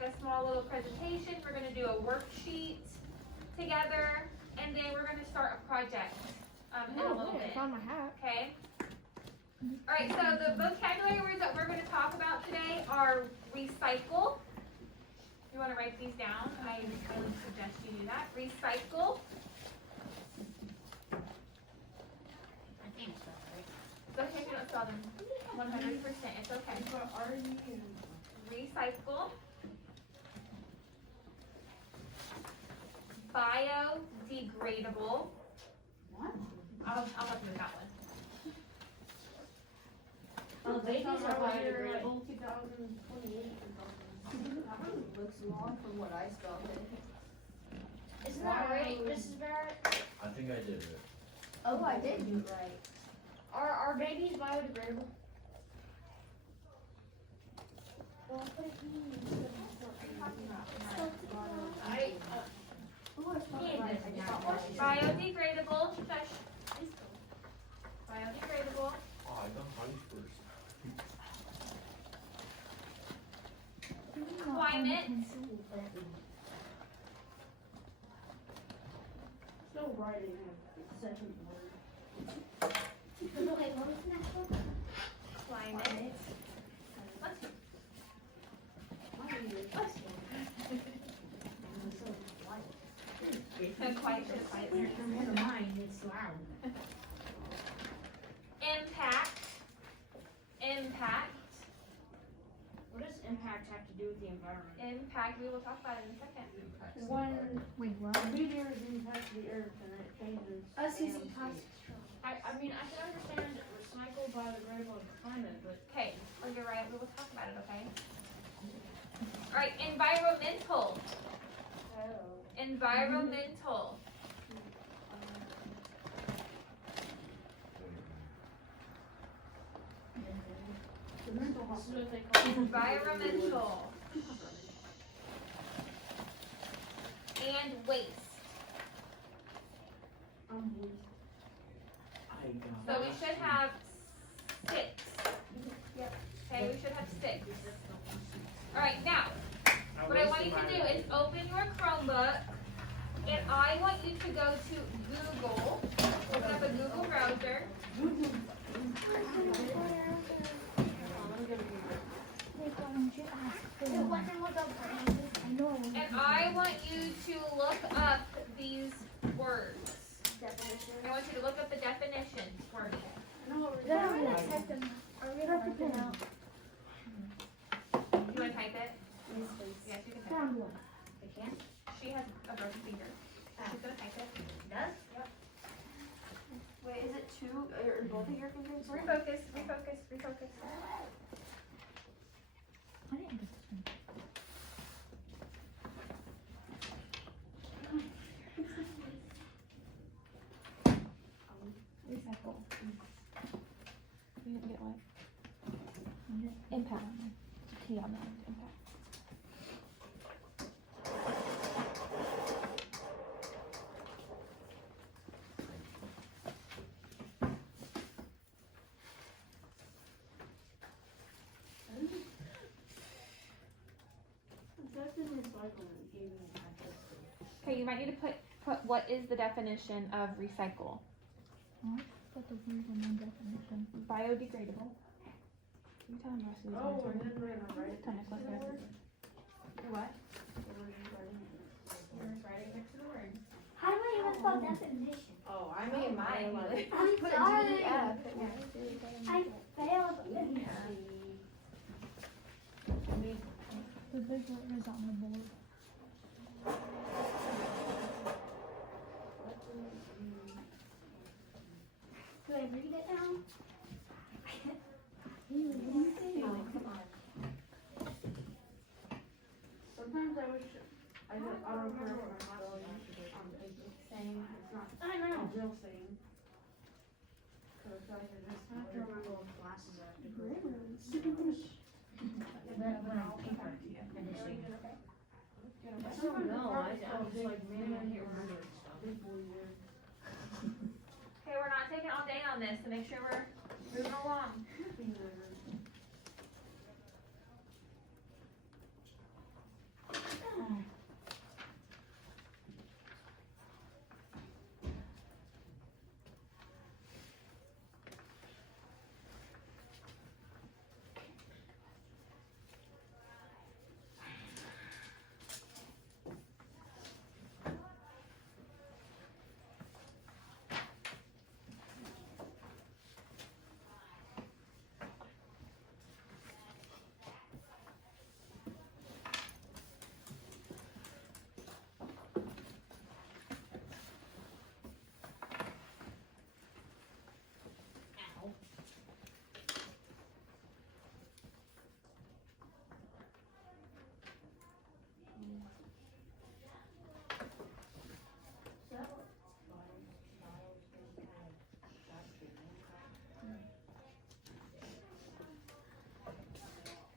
like a small little presentation. We're gonna do a worksheet together, and then we're gonna start a project in a little bit. Found my hat. Okay. All right. So the vocabulary words that we're gonna talk about today are recycle. You want to write these down? I highly suggest you do that. Recycle. I think it's spelled right. It's okay if you don't spell them 100%. It's okay. What are you? Recycle. Biodegradable. What? I'll help you with that one. Oh, babies are biodegradable. 2028 or something. That one looks long from what I spelled it. Isn't that right, Mrs. Barrett? I think I did it. Oh, I did do it right. Are babies biodegradable? Biodegradable. Shush. Biodegradable. Oh, I got mine first. Climate. Still writing a second word. Okay, what was the next one? Climate. Let's quiet. Never mind, it's loud. Impact. Impact. What does impact have to do with the environment? Impact. We will talk about it in a second. When Wait, what? meteors impact the earth and it changes. I mean, I can understand recycle, biodegradable, and climate, but Okay. Oh, you're right. We will talk about it. Okay. All right. Environmental. Environmental. The mental this is hospital. what they call it. Environmental. And waste. So we should have 6. Okay, we should have 6. Alright, now, what I want you to do is open your Chromebook, and I want you to go to Google. Open up a Google browser. And I want you to look up these words. I want you to look up the definitions for me. No, You want to type it? Yes, you can type it. I can't? She has a broken finger. She's going to type it. Does? Wait, is it two or both of your fingers? Refocus, refocus, refocus. I didn't get this one. Recycle. You didn't get what? Impact. T on the end. Impact. Okay, you might need to put what is the definition of recycle? Put the word in the definition. Biodegradable. You tell them the rest of these Oh, words. and then we're gonna write it. Tell us what the rest of these. What? We're just writing it. You're just writing next to the word. How do I even spell definition? Oh, I made mine like. I'm Put sorry. DEF. I failed. The big letters on the board. Do I read it now? Oh, come on. Sometimes I wish I had autocorrect my spelling on paper. Saying it's not I a know. real saying. So it's like I just I have to word. remember what classes I have to go to. Sometimes I don't know, it's I'm just like, man, I big can't remember stuff. big boy word. Okay, we're not taking all day on this to make sure we're moving along.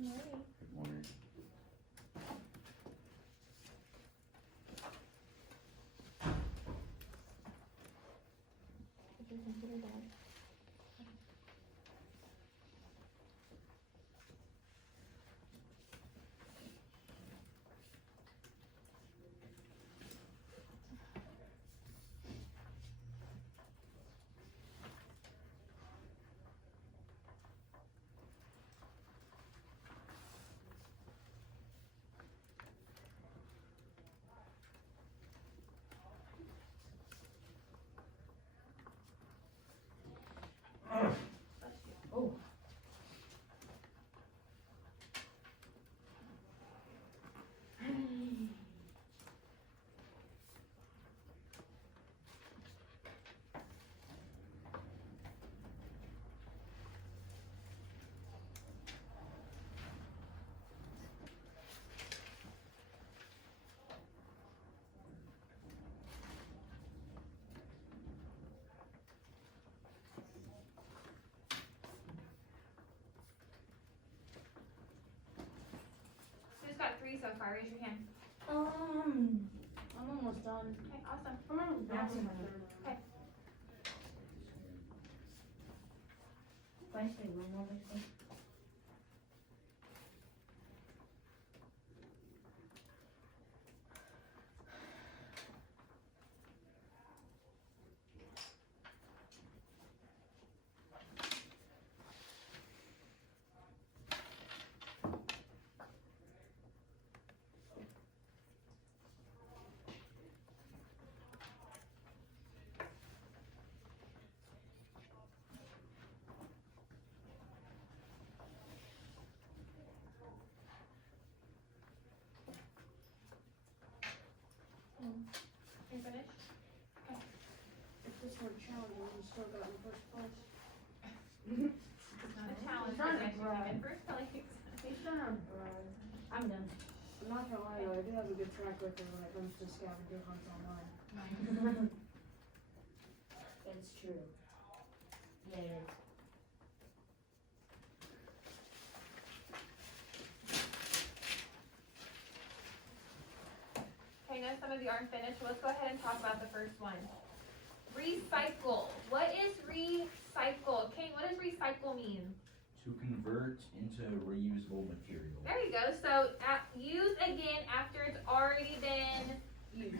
I'm ready. Morning. Is your computer dead? Who's got 3 so far? Raise your hand. I'm almost done. Okay, awesome. I'm almost done with my third one. If I say room obviously. You finished? If this were challenging, we still got in first place. It's not a challenge. Trying to because you brag. came in first place. He's trying to brag. I'm done. I'm not gonna lie though, I do have a good track record when it comes to scavenger hunts online. It's true. Yeah, it is. Okay, now some of you aren't finished, so let's go ahead and talk about the first one. Recycle. What is recycle? Kate, what does recycle mean? To convert into reusable material. There you go. So use again after it's already been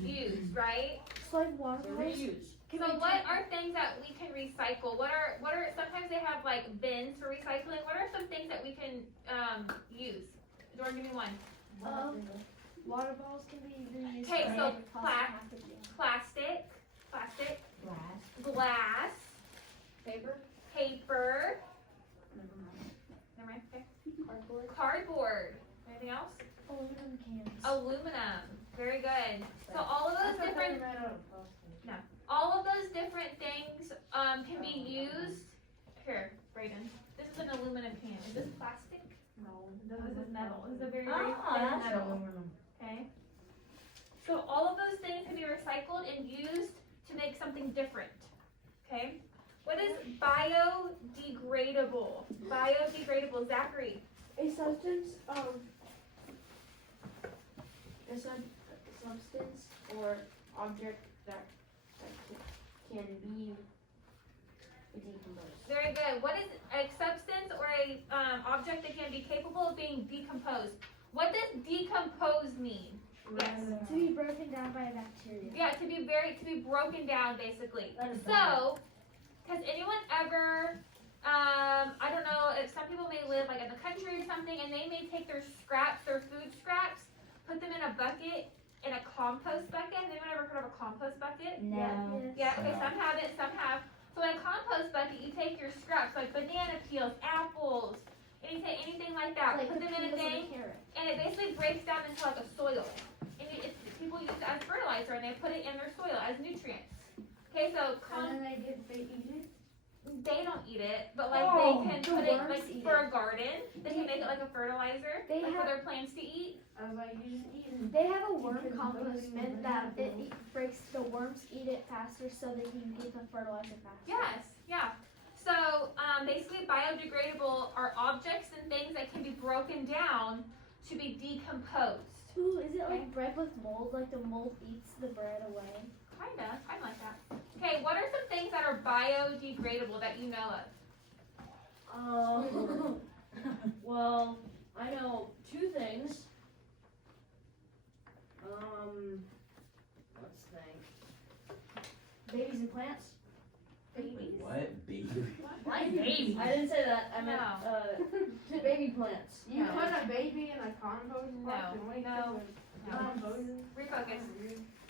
used, right? It's like water So reuse. So what are things that we can recycle? What are sometimes they have like bins for recycling. What are some things that we can use? Jordan, give me one. Water bottles can be reused. Okay, so plastic. plastic, Glass. glass, Paper. paper. Never mind. Never mind. Okay. Cardboard. Cardboard. Anything else? Aluminum cans. Aluminum. Very good. So all of those different all of those different things can be used. Here, Brayden. This is an aluminum can. Is this plastic? No. This is metal. This is a very, very Oh, thin that's metal. aluminum. Okay. So all of those things can be recycled and used to make something different. Okay. What is biodegradable? Biodegradable, Zachary. A substance a substance or object that can be decomposed. Very good. What is a substance or a object that can be capable of being decomposed? What does decompose mean? Yes. To be broken down by a bacteria. Yeah, to be broken down, basically. That is So, has anyone ever, I don't know, if some people may live like in the country or something, and they may take their scraps, their food scraps, put them in a bucket, in a compost bucket. Has anyone ever heard of a compost bucket? No. Yeah, okay, some have it, some have. So in a compost bucket, you take your scraps, like banana peels, apples, anything like that, put them in a thing, and it basically breaks down into like a soil. And people use it as fertilizer, and they put it in their soil as nutrients. Okay, so They eat it. they don't eat it, but like Oh, they can the put it worms like eat for a garden. They can make it like a fertilizer, They like for have- their plants to eat. I was like, you just eat it. They have a worm Because compost nobody mint will that eat it breaks the worms eat it faster so they can get the fertilizer faster. Yes, yeah. So basically biodegradable are objects and things that can be broken down to be decomposed. Ooh, is it like bread with mold? Like the mold eats the bread away? Kinda like that. Okay, what are some things that are biodegradable that you know of? Well, I know two things. Let's think. Babies and plants. Babies? What? Baby? Why babies? I didn't say that. I meant baby plants. You No. put a baby in a compost No, box and wait no, till it composes? Refocus.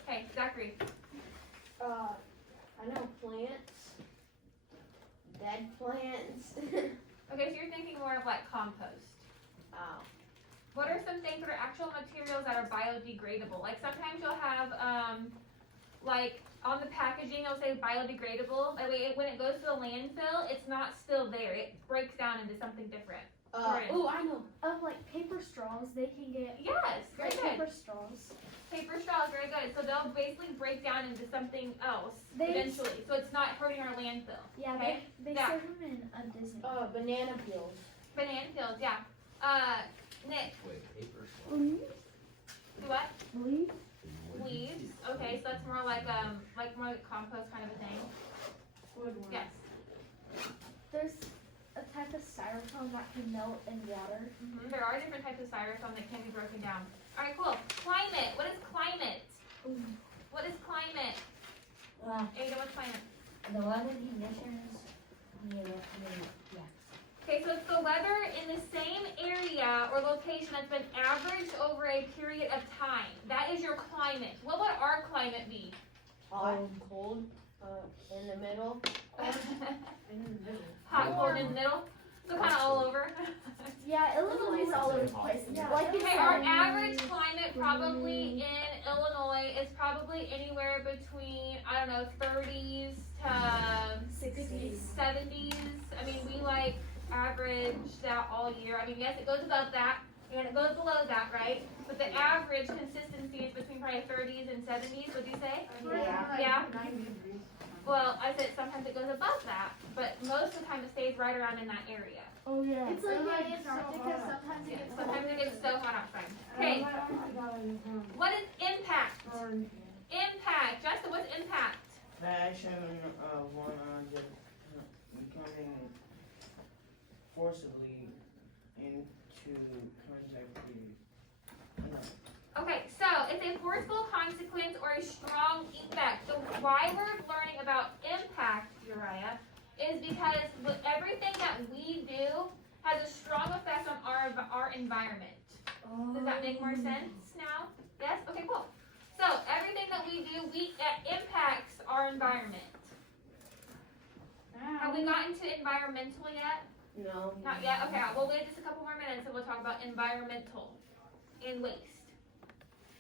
Okay, Zachary. I know plants. Dead plants. Okay, so you're thinking more of like compost. Oh. What are some things that are actual materials that are biodegradable? Like sometimes you'll have, like on the packaging it'll say biodegradable. That way when it goes to the landfill, it's not still there. It breaks down into something different. Oh, I know. Like paper straws, they can get Yes, very like good. paper straws. Paper straws, very good. So they'll basically break down into something else They- eventually. So it's not hurting our landfill. Yeah, Okay. they Yeah. serve them in a Disney. Banana peels. Banana peels, yeah. Nick, Wait, paper Leaves? what? Leaves? Leaves. Okay, so that's more like more like compost kind of a thing. Woodworm. Yes. There's a type of styrofoam that can melt in water. There are different types of styrofoam that can be broken down. All right, cool. Climate. What is climate? Ooh. What is climate? Ada, what's climate? The weather conditions, yeah. Okay, so it's the weather in the same area or location that's been averaged over a period of time. That is your climate. What would our climate be? Hot, cold, in the middle. Hot, cold, in the middle. So kind of all over. Yeah, Illinois is all over the place. Yeah. Like Okay, our average climate probably in Illinois is probably anywhere between, I don't know, 30s to 60s. 70s. I mean, we like average that all year. I mean, yes, it goes above that and it goes below that, right? But the average consistency is between probably 30s and 70s, would you say? Yeah. 90 degrees. Well, I said sometimes it goes above that, but most of the time it stays right around in that area. Oh yeah. It's like They're like in Antarctica, so hot. sometimes it gets Sometimes it gets so hot outside. Okay. Okay, what is impact? Impact. Justin, what's impact? The action of one becoming forcibly into contact with another. Okay, so it's a forceful consequence or a strong effect. So why we're learning about impact, Uriah, is because with everything that we do has a strong effect on our environment. Does that make more sense now? Yes? Okay, cool. So everything that we do, impacts our environment. Have we gotten to environmental yet? No. Not yet? Okay, we'll wait just a couple more minutes and we'll talk about environmental and waste.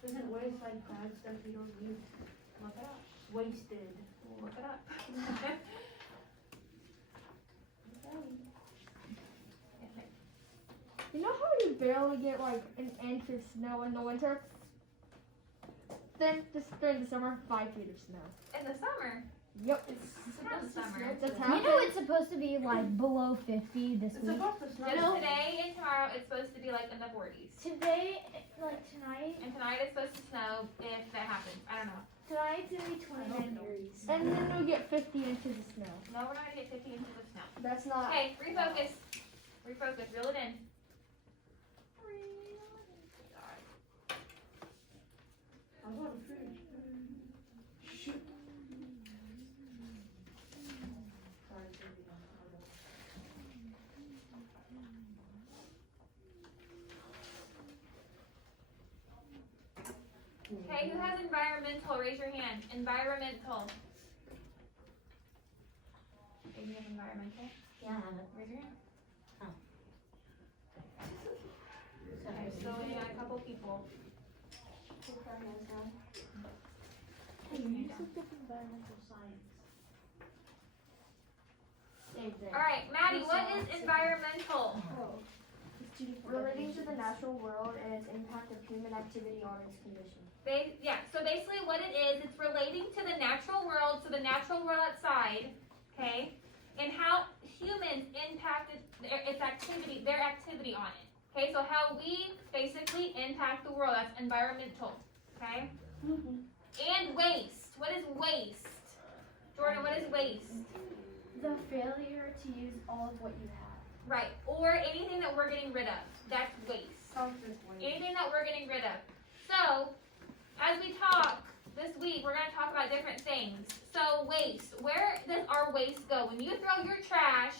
Isn't waste like bad stuff you don't use? Look it up. Wasted. We'll look it up. You know how you barely get like an inch of snow in the winter? Then just during the summer, 5 feet of snow. In the summer. Yep. It's not summer. That's You how know it's supposed to be like below 50 this It's week. supposed to snow. Just today and tomorrow it's supposed to be like in the 40s. today, like tonight, And tonight it's supposed to snow if that happens. I don't know. tonight's gonna be 29 degrees. And then we'll get 50 inches of snow. No, we're not gonna get 50 inches of snow. That's not. Okay, refocus. Refocus. Reel it in. I bought a fridge. Shoot. Okay, who has environmental? Raise your hand. Environmental. Okay, you have environmental? Yeah, I have it. Raise your hand. Oh. Okay, so we got a couple people. Hey, you looked up environmental science. Same thing. Alright, Maddie, what is environmental? Relating to the natural world and its impact of human activity on its condition. So basically what it is, it's relating to the natural world, so the natural world outside, okay? And how humans its activity, their activity on it. Okay, so how we basically impact the world, that's environmental, okay? And waste, what is waste? Jordan, what is waste? The failure to use all of what you have. Right, or anything that we're getting rid of, that's waste. Anything that we're getting rid of. So, as we talk this week, we're going to talk about different things. So, waste, where does our waste go? When you throw your trash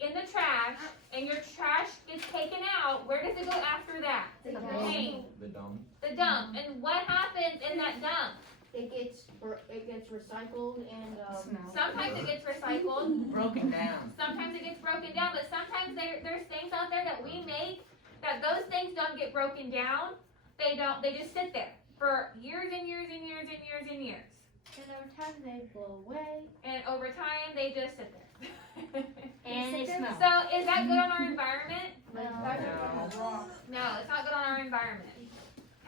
in the trash, and your trash gets taken out, where does it go after that? The Drain. The dump. The dump. And what happens in that dump? It gets recycled and Sometimes it gets recycled, Broken down. sometimes it gets broken down, but sometimes there's things out there that we make that those things don't get broken down. They just sit there for years and years and years and years and years. And over time they blow away. And over time they just sit there. And it smells. So is that good on our environment? No. No, it's not good on our environment.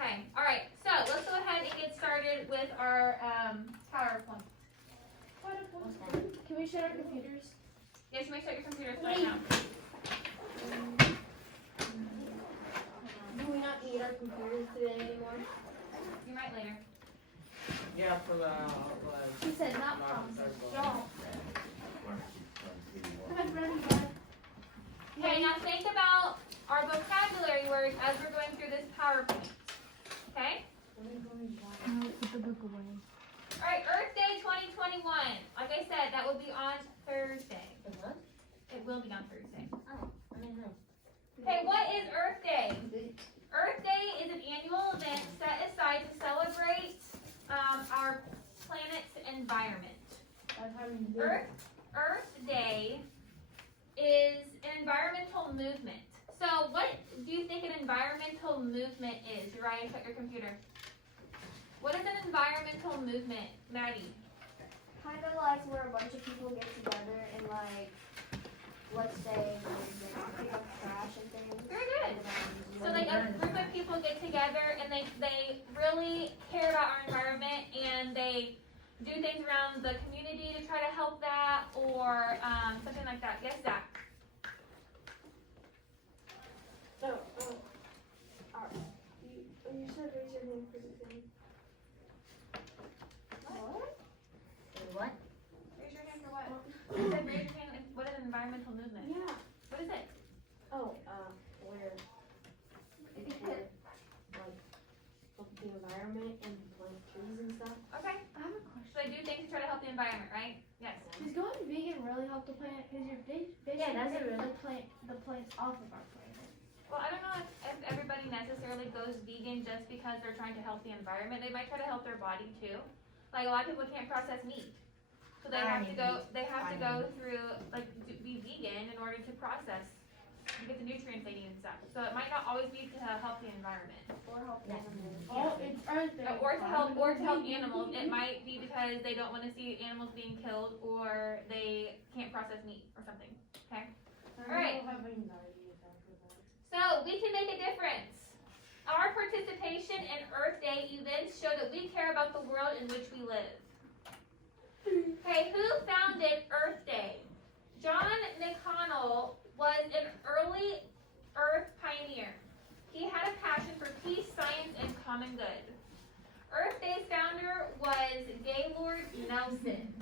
Okay, alright, so let's go ahead and get started with our PowerPoint. Can we shut our computers? Yes, you may shut your computers right now. do we not need our computers today anymore? You might later. Yeah, for the, She said not Mark promises. Circle. Don't. Okay, now think about our vocabulary words as we're going through this PowerPoint. Okay? No, put the book away. Alright, Earth Day 2021. Like I said, that will be on Thursday. What? It will be on Thursday. I don't know. Okay, what is Earth Day? Earth Day is an annual event set aside to celebrate our planet's environment. Earth Day is an environmental movement. So what do you think an environmental movement is? You're right, shut your computer. What is an environmental movement, Maddie? Kind of like where a bunch of people get together and like, let's say, pick up trash and things. Very good. So like a group of people get together and they really care about our environment and they do things around the community to try to help that or something like that. Yes, Zach? You said raise your hand for the thing. What? Raise your hand for what? You said raise your hand. What is an environmental movement? Yeah. What is it? Oh, where people like help the environment and plant trees and stuff. Okay. I have a question. So they do things to try to help the environment, right? Yes. Does going vegan really help the planet? Because you're basically does it taking really? the plants off of our planet. Well, I don't know if everybody necessarily goes vegan just because they're trying to help the environment. They might try to help their body too. Like a lot of people can't process meat. So they have to go through like be vegan in order to process and get the nutrients they need and stuff. So it might not always be to help the environment. Or help the animals. Oh, it's Earth Day. Or to help animals. It might be because they don't want to see animals being killed or they can't process meat or something. Okay? Alright. So we can make a difference. Our participation in Earth Day events show that we care about the world in which we live. Okay, who founded Earth Day? John McConnell was an early Earth pioneer. He had a passion for peace, science, and common good. Earth Day's founder was Gaylord Nelson.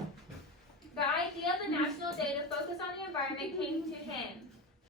The idea of the National Day to focus on the environment came to him.